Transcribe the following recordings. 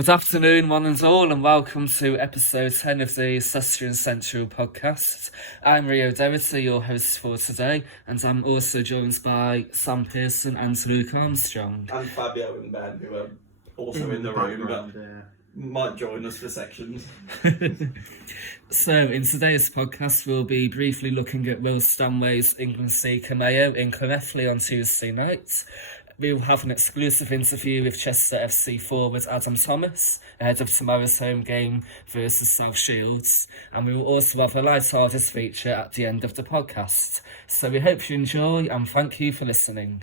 Good afternoon, one and all, and welcome to episode 10 of the 𝗘𝗣𝗦𝗧𝗥𝗑𝗧𝗏 podcast. I'm 𝗖𝗘𝗦𝗦𝗧𝗥𝗑𝗧𝗏, your host for today, and I'm also joined by 𝗘𝗣𝗜𝗏𝗧𝗏 and Luke Armstrong. And Fabio and Ben, who are also in the room, but might join us for sections. So, in today's podcast, we'll be briefly looking at 𝗖𝗘𝗦𝗧𝗥𝗑𝗧𝗏 in Llynelli on Tuesday night. We'll have an exclusive interview with Chester FC forward Adam Thomas ahead of tomorrow's home game versus South Shields, and we will also have a light-hearted feature at the end of the podcast. So we hope you enjoy, and thank you for listening.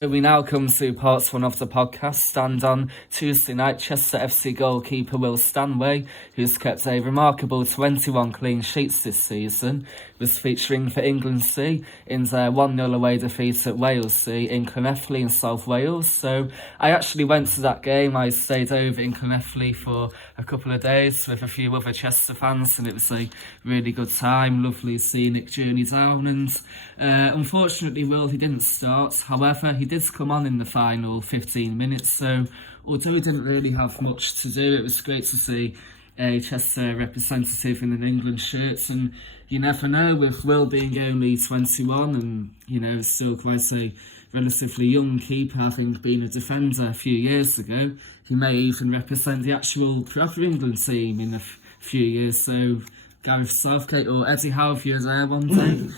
We now come to part one of the podcast, and on Tuesday night, Chester FC goalkeeper 𝗖𝗘𝗦𝗧𝗥𝗑𝗧𝗏, who's kept a remarkable 21 clean sheets this season, was featuring for England C in their 1-0 away defeat at Wales C in Llynelli in South Wales. So I actually went to that game. I stayed over in Llynelli for a couple of days with a few other Chester fans, and it was a really good time, lovely scenic journey down, and unfortunately he didn't start. However, he did come on in the final 15 minutes, so although he didn't really have much to do, it was great to see a Chester representative in an England shirt. And you never know, with Will being only 21 and still quite a relatively young keeper, having been a defender a few years ago, he may even represent the actual proper England team in a few years. So Gareth Southgate or Eddie Howe, if you're there one day,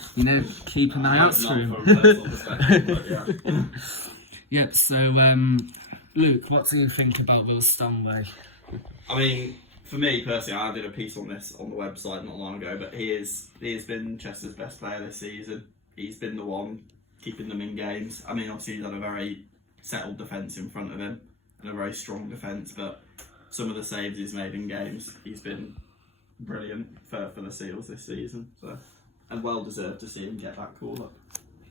keep an eye out for him. Yep, so Luke, what do you think about 𝗖𝗘𝗦𝗧𝗥𝗑𝗧𝗏? I mean, for me personally, I did a piece on this on the website not long ago, but he has been Chester's best player this season. He's been the one keeping them in games. I mean, obviously he's had a very settled defence in front of him and a very strong defence, but some of the saves he's made in games, he's been brilliant for the Seals this season, so, and well deserved to see him get that call up.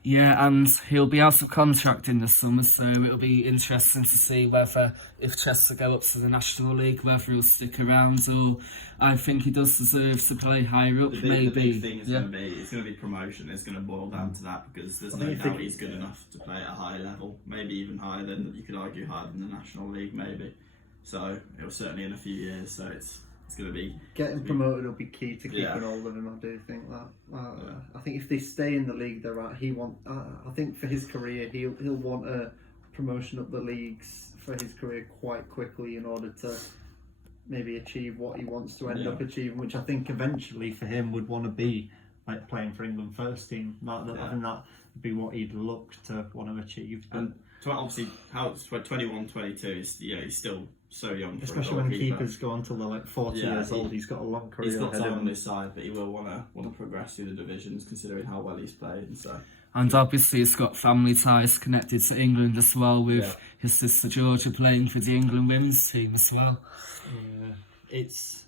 Yeah, and he'll be out of contract in the summer, so it'll be interesting to see whether, if Chester go up to the National League, whether he'll stick around, or I think he does deserve to play higher up. The big thing is going to be promotion. It's going to boil down to that, because there's no doubt he's good enough to play at a high level, maybe even higher than, you could argue, higher than the National League, maybe. So it'll certainly in a few years. So it's going to be getting promoted will be key to keeping hold of him. I do think that. I think if they stay in the league they're at, I think for his career he'll want a promotion up the leagues for his career quite quickly in order to maybe achieve what he wants to end up achieving, which I think eventually for him would want to be like playing for England first team. I think that would be what he'd look to want to achieve. And obviously, how it's 21, 22 is he's still so young. Especially when keepers go on till they're like 40 years old, he's got a long career. He's got time on his side, but he will want to progress through the divisions, considering how well he's played. And obviously he's got family ties connected to England as well, with his sister Georgia playing for the England women's team as well. It's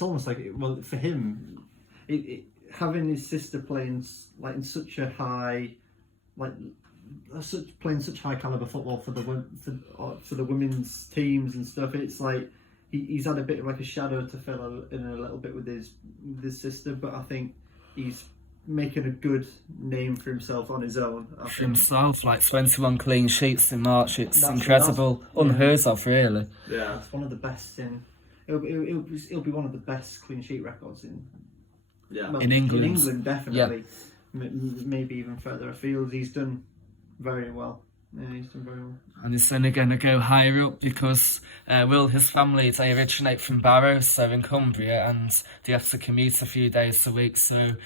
almost like, well, for him, having his sister playing like in such a high, playing such high caliber football for the women's teams and stuff, it's like he's had a bit of like a shadow to fill in a little bit with his sister, but I think he's making a good name for himself on his own. For himself, like 21 clean sheets in March, it's incredible, unheard of, really. Yeah, it's one of the best it'll be one of the best clean sheet records in England. In England, definitely. Yeah. Maybe even further afield. He's done very well. Yeah, he's done very well. And he's only going to go higher up because his family, they originate from Barrow, so in Cumbria, and they have to commute a few days a week, so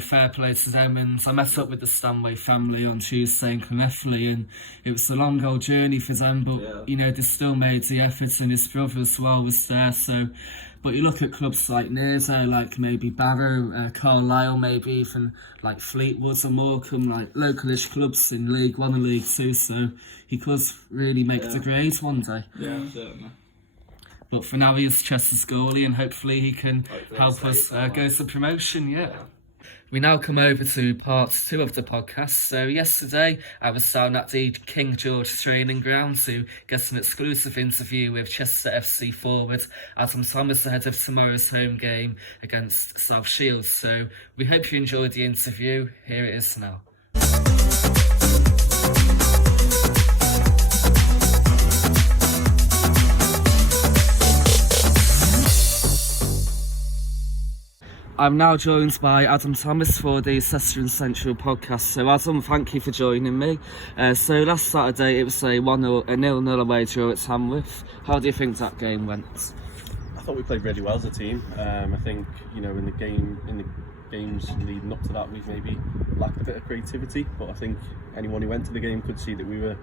fair play to them. And I met up with the 𝗘𝗦𝗧𝗥𝗑𝗧𝗏 family on Tuesday in Llynelli, and it was a long old journey for them, but they still made the effort, and his brother as well was there. So, but you look at clubs like Nearzo, like maybe Barrow, Carlisle, maybe even like Fleetwood or Morecambe, like localish clubs in League 1 and League 2, so he could really make the grade one day. Yeah, certainly. But for now, he's Chester's goalie, and hopefully he can help us go to promotion. Yeah. We now come over to part 2 of the podcast. So yesterday I was down at the King George training ground to get an exclusive interview with Chester FC forward Adam Thomas ahead of tomorrow's home game against South Shields. So we hope you enjoyed the interview. Here it is now. I'm now joined by Adam Thomas for the Esteron Central podcast. So Adam, thank you for joining me. So last Saturday it was a 0-0 away draw at Tamworth. How do you think that game went? I thought we played really well as a team. I think, you know, in the games leading up to that, we've maybe lacked a bit of creativity, but I think anyone who went to the game could see that we were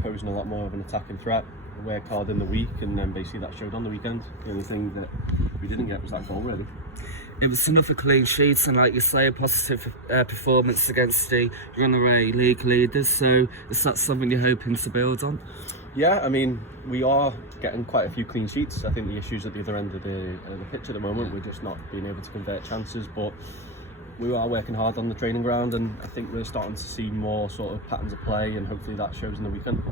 posing a lot more of an attacking threat. We worked hard in the week, and then basically that showed on the weekend. The only thing that we didn't get was that goal, really. It was another clean sheet and, like you say, a positive performance against the runaway league leaders. So is that something you're hoping to build on? Yeah, I mean, we are getting quite a few clean sheets. I think the issue's at the other end of the pitch at the moment. We're just not being able to convert chances, but we are working hard on the training ground, and I think we're starting to see more sort of patterns of play, and hopefully that shows in the weekend.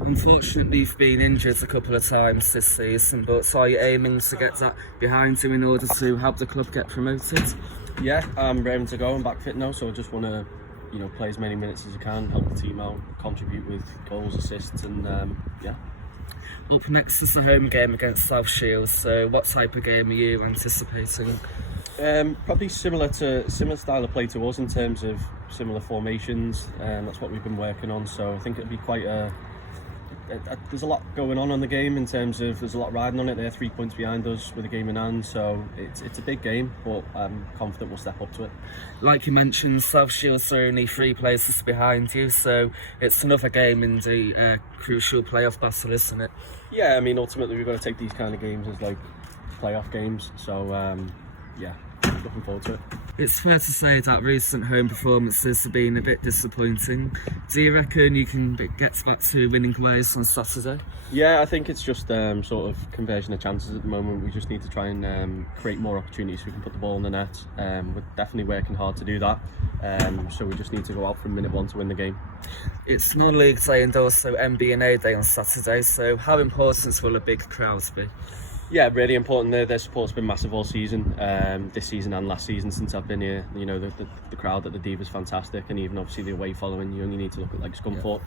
Unfortunately, you've been injured a couple of times this season, but are you aiming to get that behind you in order to help the club get promoted? Yeah, I'm ready to go. I'm back fit now, so I just want to, you know, play as many minutes as I can, help the team out, contribute with goals, assists, and yeah. Up next is the home game against South Shields. So what type of game are you anticipating? Probably similar style of play to us in terms of similar formations, and that's what we've been working on. So I think it'll be quite there's a lot going on the game in terms of there's a lot riding on it. They're 3 points behind us with a game in hand, so it's a big game, but I'm confident we'll step up to it. Like you mentioned, South Shields are only 3 places behind you, so it's another game in the crucial playoff battle, isn't it? Yeah, I mean, ultimately we've got to take these kind of games as like playoff games, so yeah, looking forward to it. It's fair to say that recent home performances have been a bit disappointing. Do you reckon you can get back to winning ways on Saturday? Yeah, I think it's just sort of conversion of chances at the moment. We just need to try and create more opportunities so we can put the ball in the net. We're definitely working hard to do that. So we just need to go out from minute 1 to win the game. It's non-league day and also MB&A day on Saturday, so how important will a big crowd be? Yeah, really important. Their support's been massive all season, this season and last season since I've been here. You know, the crowd at the Ďee's fantastic, and even obviously the away following, you only need to look at like Scunthorpe.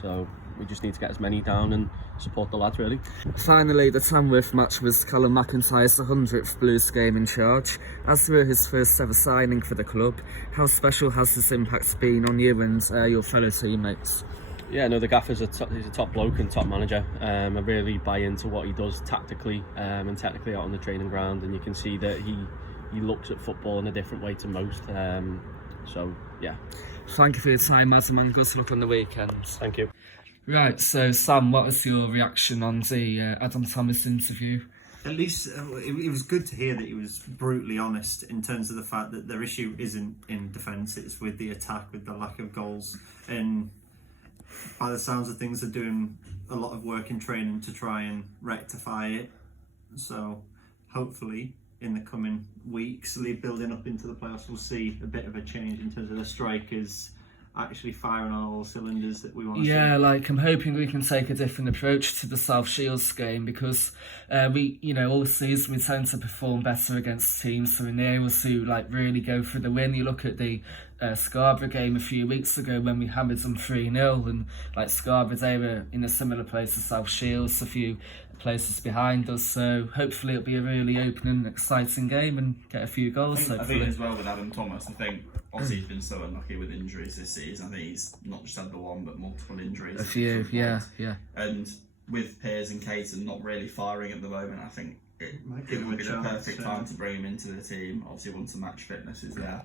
So we just need to get as many down and support the lads, really. Finally, the Tamworth match was Callum McIntyre's 100th Blues game in charge. As for his first ever signing for the club, how special has this impact been on you and your fellow teammates? Yeah, no, the gaffer's he's a top bloke and top manager. I really buy into what he does tactically and technically out on the training ground, and you can see that he looks at football in a different way to most. So, yeah. Thank you for your time, Adam, and good luck on the weekend. Thank you. Right, so Sam, what was your reaction on the Adam Thomas interview? At least it was good to hear that he was brutally honest in terms of the fact that their issue isn't in defence, it's with the attack, with the lack of goals. And by the sounds of things, they're doing a lot of work in training to try and rectify it. So hopefully in the coming weeks, building up into the playoffs, we'll see a bit of a change in terms of the strikers actually firing on all cylinders that we want to see. Yeah, like I'm hoping we can take a different approach to the South Shields game, because we, you know, all season we tend to perform better against teams who are able to like really go for the win. You look at the Scarborough game a few weeks ago when we hammered them 3-0, and like Scarborough, they were in a similar place to South Shields, a few places behind us, so hopefully it'll be a really open and exciting game and get a few goals. I think as well with Adam Thomas, I think obviously he's been so unlucky with injuries this season. I think he's not just had the one but multiple injuries. A few, yeah. And with 𝗘𝗣𝗜𝗦𝗧𝗥𝗜𝗦𝗢𝗍 and not really firing at the moment, I think it would be the perfect time to bring him into the team. Obviously once the match fitness is there,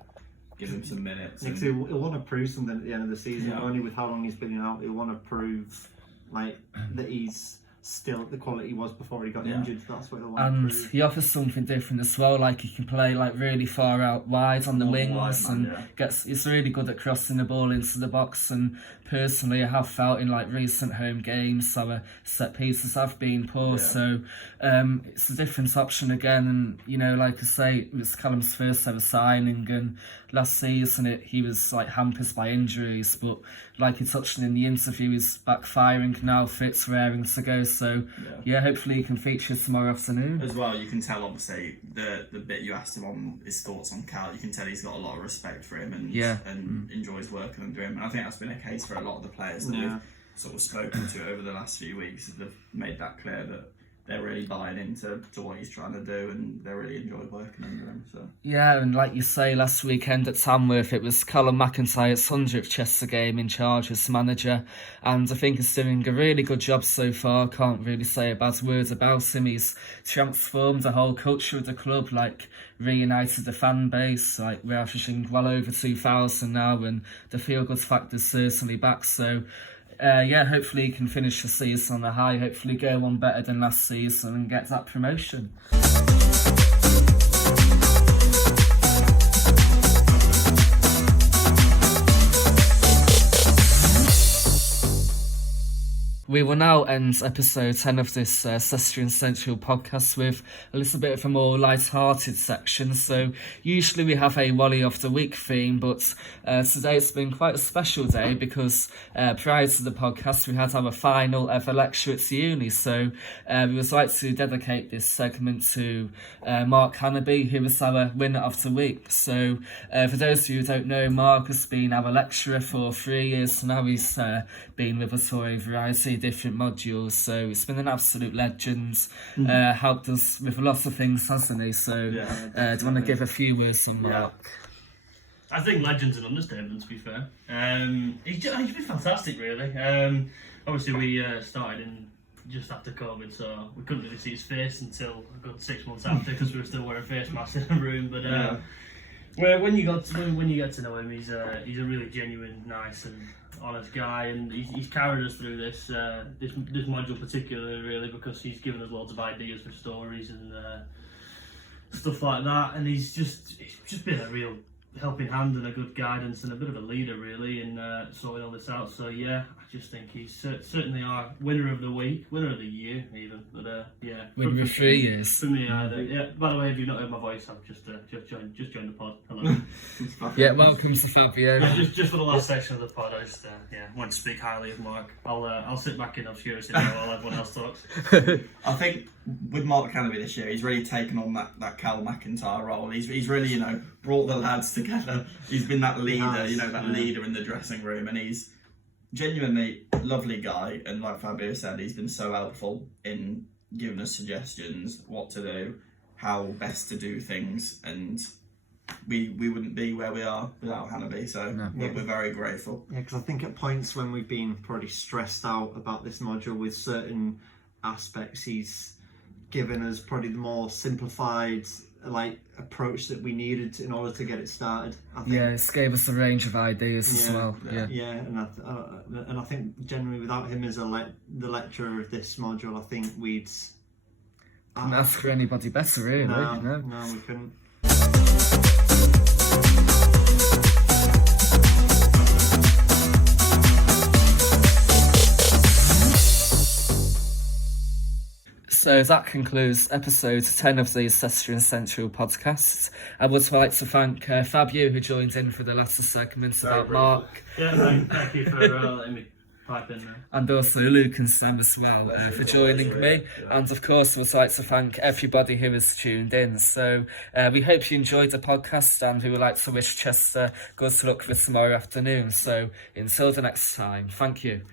give him some minutes. He'll want to prove something at the end of the season. Only with how long he's been out, he'll want to prove like that he's still at the quality he was before he got Yeah. injured. That's what he'll want And to prove. he offers something different as well, like he can play like really far out wide on the More wings wide, and man, yeah. he's really good at crossing the ball into the box. And personally I have felt in like recent home games our set pieces have been poor, Yeah. so it's a different option again. And you know, like I say, it was Callum's first ever signing, and last season he was like hampered by injuries, but like he touched on in the interview, he's backfiring now, fit's raring to go. So yeah, hopefully he can feature tomorrow afternoon. As well, you can tell obviously the bit you asked him on his thoughts on Cal, you can tell he's got a lot of respect for him and enjoys working under him. And I think that's been a case for a lot of the players that we've sort of spoken to over the last few weeks. They've made that clear that they're really buying into what he's trying to do, and they really enjoy working under him. So yeah, and like you say, last weekend at Tamworth it was 𝗘𝗣𝗦𝗧𝗥𝗑𝗧𝗏 100th Chester game in charge as manager, and I think he's doing a really good job so far. Can't really say a bad word about him. He's transformed the whole culture of the club, like reunited the fan base. Like we're averaging well over 2,000 now, and the feel good factor's certainly back. So yeah, hopefully he can finish the season on a high, hopefully go on better than last season and get that promotion. We will now end episode 10 of this 𝗘𝗘𝗦𝗧𝗥𝗑𝗧𝗏 Central podcast with a little bit of a more light-hearted section. So usually we have a Wally of the Week theme, but today it's been quite a special day because prior to the podcast we had our final ever lecture at uni. So we would like to dedicate this segment to Mark Hannaby, who was our winner of the week. So for those of you who don't know, Mark has been our lecturer for 3 years, so now he's been with us for a variety of different modules, so it's been an absolute legend. Helped us with a lot of things, hasn't he? So do you want to give a few words on Mark? I think legend's an understatement, to be fair. He's been fantastic, really. Obviously we started in just after COVID, so we couldn't really see his face until a good 6 months after because we were still wearing face masks in the room. But when you get to know him, he's a really genuine, nice and honest guy, and he's carried us through this module particularly, really, because he's given us loads of ideas for stories and stuff like that, and he's just been a real helping hand and a good guidance and a bit of a leader, really, in sorting all this out. So yeah, I just think he's certainly our winner of the week, winner of the year even. But yeah, winner of 3 years. For me, yeah. By the way, if you've not heard my voice, I've just joined the pod. Hello. Yeah, welcome to Fabio. Yeah, just for the last section of the pod, I just want to speak highly of Mark. I'll sit back in obscurity now while everyone else talks. I think with Mark Hannaby this year, he's really taken on that 𝗘𝗣𝗦𝗧𝗥𝗧𝗏 role. He's really, brought the lads together. He's been that leader, leader in the dressing room, and he's genuinely lovely guy. And like Fabio said, he's been so helpful in giving us suggestions, what to do, how best to do things, and we wouldn't be where we are without Hannaby. So we're very grateful. Yeah, because I think at points when we've been probably stressed out about this module with certain aspects, he's given us probably the more simplified approach that we needed in order to get it started. I think. Yeah, it's gave us a range of ideas as well. Yeah, and I think generally without him as the lecturer of this module, I think we'd couldn't ask for anybody better, really. No, we couldn't. So that concludes episode 10 of the 𝗘𝗘𝗦𝗧𝗥𝗑𝗧𝗏 Central podcast. I would like to thank Fabio, who joined in for the latter segment about Mark. Yeah, thank you for letting me pipe in there. And also Luke and Sam as well for joining me. And of course, I would like to thank everybody who has tuned in. So we hope you enjoyed the podcast, and we would like to wish Chester good luck for tomorrow afternoon. So until the next time, thank you.